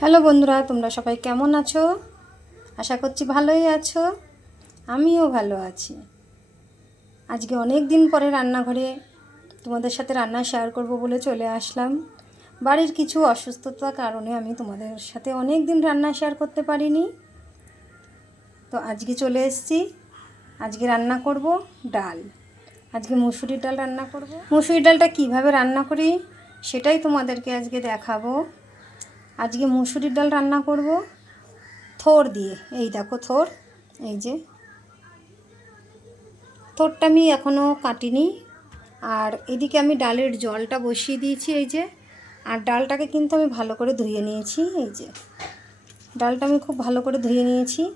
Hello বন্ধুরা, তোমরা সবাই কেমন আছো? আশা করছি ভালোই আছো। আমিও ভালো আছি। আজকে অনেক দিন পরে রান্নাঘরে তোমাদের সাথে রান্না শেয়ার করব বলে চলে আসলাম। বাড়ির কিছু অসুস্থতার কারণে আমি তোমাদের সাথে অনেক দিন রান্না শেয়ার করতে পারিনি। তো আজকে চলে এসেছি। আজকে রান্না করব ডাল। আজকে মুসুরির ডাল রান্না করব। মুসুরির ডালটা কীভাবে রান্না করি সেটাই তোমাদেরকে আজকে দেখাবো। আজকে মুসুরির ডাল রান্না করব। থোর দিয়ে, এই দেখো থোর, এই যে। থোরটা আমি এখনও কাটিনি। আর এদিকে আমি ডালের জলটা বসিয়ে দিয়েছি, এই যে। আর ডালটাকে কিন্তু আমি ভালো করে ধুয়ে নিয়েছি, এই যে। ডালটা আমি খুব ভালো করে ধুয়ে নিয়েছি।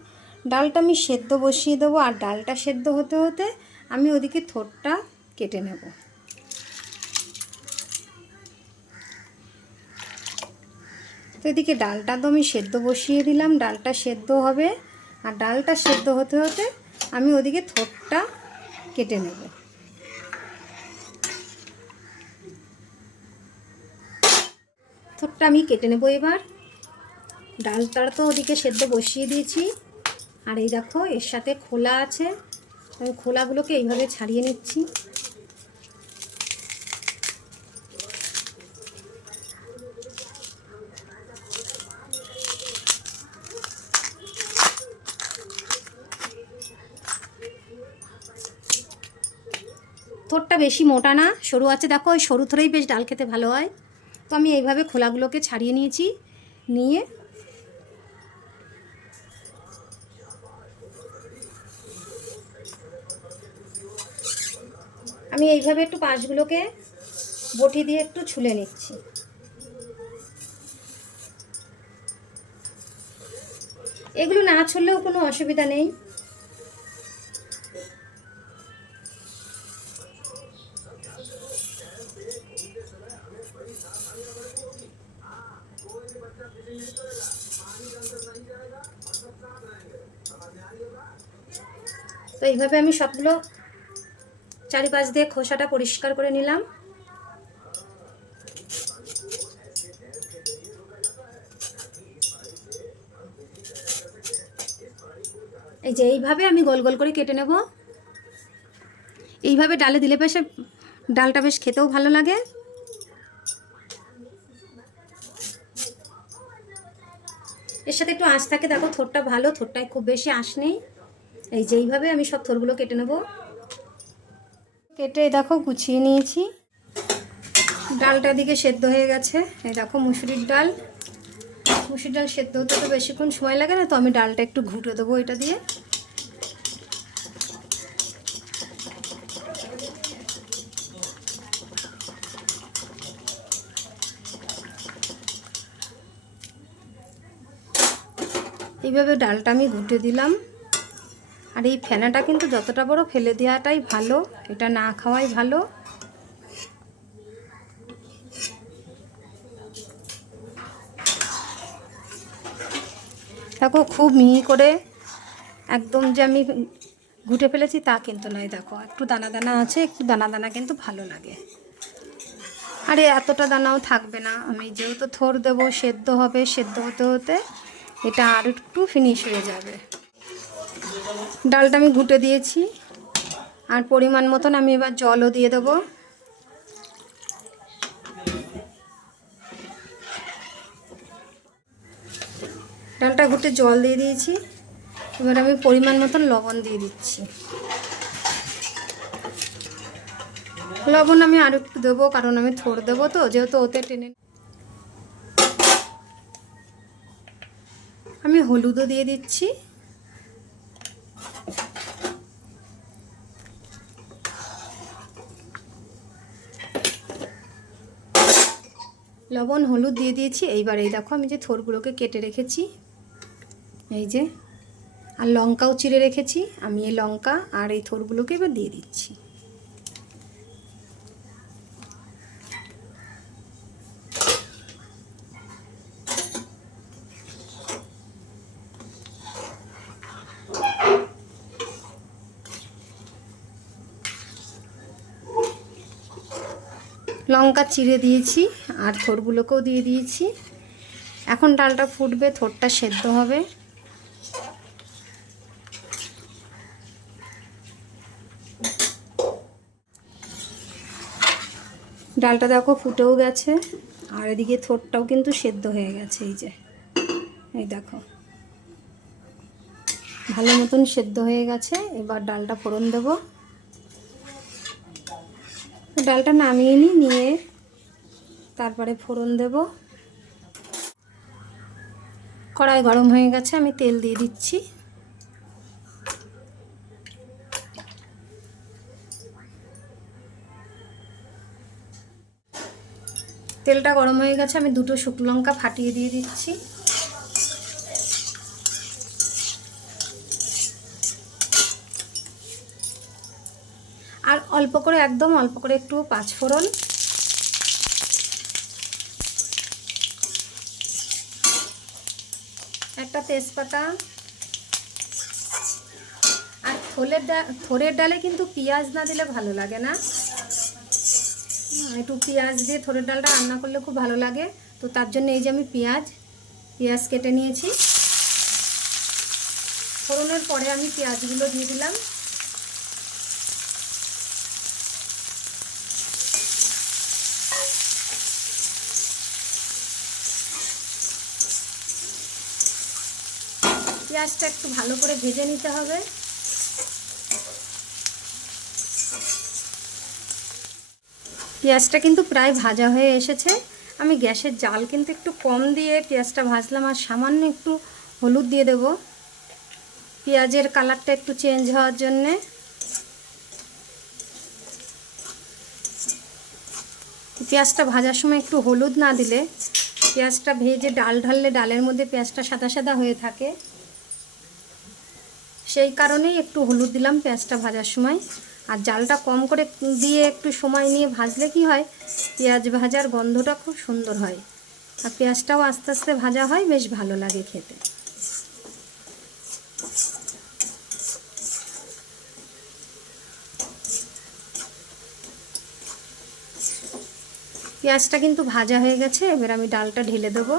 ডালটা আমি সেদ্ধ বসিয়ে দেবো, আর ডালটা সেদ্ধ হতে হতে আমি ওদিকে থোরটা কেটে নেব। তো এদিকে ডালটা তো আমি সেদ্ধ বসিয়ে দিলাম, ডালটা সেদ্ধ হবে। আর ডালটা সেদ্ধ হতে হতে আমি ওদিকে থোটটা কেটে নেব। থোটটা আমি কেটে নেব এবার। ডালটা তো ওদিকে সেদ্ধ বসিয়ে দিয়েছি। আর এই দেখো, এর সাথে খোলা আছে। আমি খোলাগুলোকে এইভাবে ছাড়িয়ে নিচ্ছি। থোরটা বেশি মোটা না, সরু আছে, দেখো, ওই সরু থরেই বেশ ডাল খেতে ভালো হয়। তো আমি এইভাবে খোলাগুলোকে ছাড়িয়ে নিয়েছি, নিয়ে আমি এইভাবে একটু পাশগুলোকে বটি দিয়ে একটু ছুলে নিচ্ছি। এগুলো না ছুললেও কোনো অসুবিধা নেই। তো এইভাবে আমি সবগুলো চারিপাশ দিয়ে খোসাটা পরিষ্কার করে নিলাম। এই যে এইভাবে আমি গোল গোল করে কেটে নেব। এইভাবে ডালে দিলে বেশ, ডালটা বেশ খেতেও ভালো লাগে। এর সাথে একটু আঁশ থাকে, দেখো থোরটা ভালো থোরটায় খুব বেশি আঁশ নেই। এই যে এইভাবে আমি সব থোরগুলো কেটে নেব। কেটে দেখো গুছিয়ে নিয়েছি। ডালটা দিকে সেদ্ধ হয়ে গেছে। এই দেখো মুসুরির ডাল। মুসুরির ডাল সেদ্ধ হতে তো বেশিক্ষণ সময় লাগে না তো আমি ডালটা একটু ঘুটে দেবো এটা দিয়ে। এইভাবে ডালটা আমি ঘুটে দিলাম। আর এই ফেনাটা কিন্তু যতটা বড় ফেলে দেওয়াটাই ভালো, এটা না খাওয়াই ভালো। দেখো খুব মিহি করে একদম যে আমি ঘুটে ফেলেছি তা কিন্তু নয়, দেখো। একটু দানা দানা আছে, একটু দানা দানা কিন্তু ভালো লাগে। আরে এতটা দানাও থাকবে না, আমি যেহেতু থোর দেবো, সেদ্ধ হবে, সেদ্ধ হতে হতে এটা আর একটু ফিনিশ হয়ে যাবে। ডালটা আমি ঘুটে দিয়েছি। আর পরিমাণ মতন আমি এবার জলও দিয়ে দেবো। ডালটা ঘুটে জল দিয়ে দিয়েছি। এবার আমি পরিমাণ মতন লবণ দিয়ে দিচ্ছি। লবণ আমি আর একটু দেবো, কারণ আমি থোড় দেবো তো, যেহেতু ওতে টেনে আমি হলুদও দিয়ে দিচ্ছি। লবণ, হলুদ দিয়ে দিয়েছি। এইবার এই দেখো আমি যে থোরগুলোকে কেটে রেখেছি, এই যে, আর লঙ্কাও চিড়ে রেখেছি। আমি এই লঙ্কা আর এই থোরগুলোকে এবার দিয়ে দিচ্ছি। লঙ্কা চিড়ে দিয়েছি আর থোরগুলোকেও দিয়ে দিয়েছি। এখন ডালটা ফুটবে, থোরটা সেদ্ধ হবে। ডালটা দেখো ফুটেও গেছে, আর এদিকে থোরটাও কিন্তু সেদ্ধ হয়ে গেছে, এই যে। এই দেখো। ভালো মতন সেদ্ধ হয়ে গেছে, এবার ডালটা ফোড়ন দেব। ডালটা নামিয়ে নিই, নিয়ে তারপরে ফোড়ন দেব। কড়াই গরম হয়ে গেছে, আমি তেল দিয়ে দিচ্ছি। তেলটা গরম হয়ে গেছে, আমি দুটো শুকনো লঙ্কা ফাটিয়ে দিয়ে দিচ্ছি আর অল্প করে, একদম অল্প করে একটু পাঁচফোড়ন একটা তেজপাতা। আর থোলের ডাল থোরের ডালে কিন্তু পেঁয়াজ না দিলে ভালো লাগে না। একটু পেঁয়াজ দিয়ে থোরের ডালটা রান্না করলে খুব ভালো লাগে। তো তার জন্য এই যে আমি পেঁয়াজ পেঁয়াজ কেটে নিয়েছি। ফোড়নের পরে আমি পেঁয়াজগুলো দিয়ে দিলাম। পেঁয়াজটা একটু ভালো করে ভেজে নিতে হবে। পেঁয়াজটা কিন্তু প্রায় ভাজা হয়ে এসেছে। আমি গ্যাসের জাল কিন্তু একটু কম দিয়ে পেঁয়াজটা ভাজলাম আর সামান্য একটু হলুদ দিয়ে দেব। পেঁয়াজের কালারটা একটু চেঞ্জ হওয়ার জন্যে। পেঁয়াজটা ভাজার সময় একটু হলুদ না দিলে পেঁয়াজটা ভেজে ডাল ঢাললে ডালের মধ্যে পেঁয়াজটা সাদা সাদা হয়ে থাকে। সেই কারণেই একটু হলুদ দিলাম পেঁয়াজটা ভাজার সময়। আর জালটা কম করে দিয়ে একটু সময় নিয়ে ভাজলে কি হয়? পেঁয়াজ ভাজার গন্ধটা খুব সুন্দর হয়। আর পেঁয়াজটাও আস্তে আস্তে ভাজা হয়, বেশ ভালো লাগে খেতে। পেঁয়াজটা কিন্তু ভাজা হয়ে গেছে, এবার আমি ডালটা ঢেলে দেবো।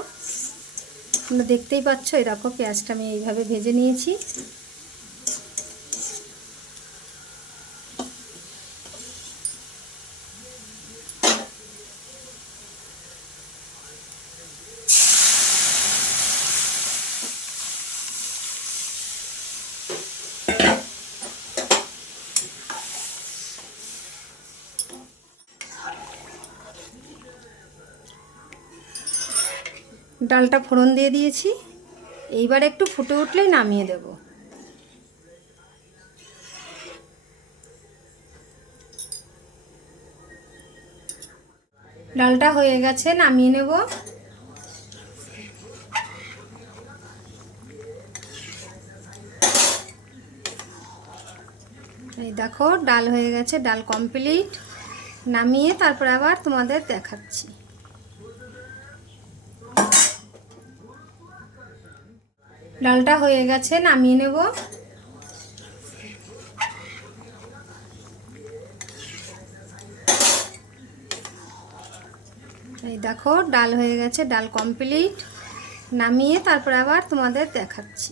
তোমরা দেখতেই পাচ্ছ, এই দেখো পেঁয়াজটা আমি এইভাবে ভেজে নিয়েছি। ডালটা ফোড়ন দিয়ে দিয়েছি। এইবার একটু ফুটে উঠলেই নামিয়ে দেব। ডালটা হয়ে গেছে, নামিয়ে নেব। এই দেখো, ডাল হয়ে গেছে, ডাল কমপ্লিট নামিয়ে তারপর আবার তোমাদের দেখাচ্ছি। ডালটা হয়ে গেছে, নামিয়ে নেব। এই দেখো, ডাল হয়ে গেছে, ডাল কমপ্লিট। নামিয়ে তারপর আবার তোমাদের দেখাচ্ছি।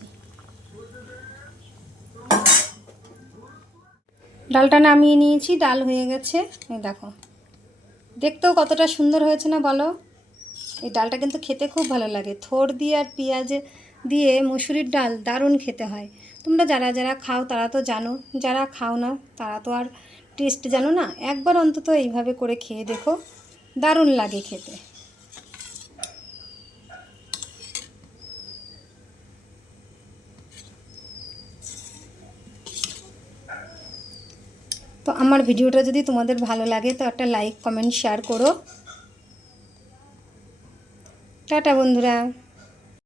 ডালটা নামিয়ে নিয়েছি, ডাল হয়ে গেছে। এই দেখো। দেখতেও কতটা সুন্দর হয়েছে না বলো? এই ডালটা কিন্তু খেতে খুব ভালো লাগে। থোর দিয়ে আর পেঁয়াজ দিয়ে মুসুরির ডাল দারুণ খেতে হয়। তোমরা যারা যারা খাও তারা তো জানো, যারা খাও না তারা তো আর টেস্ট জানো না। একবার অন্তত এইভাবে করে খেয়ে দেখো, দারুণ লাগে খেতে। তো আমার ভিডিওটা যদি তোমাদের ভালো লাগে তো একটা লাইক কমেন্ট শেয়ার করো। টাটা বন্ধুরা।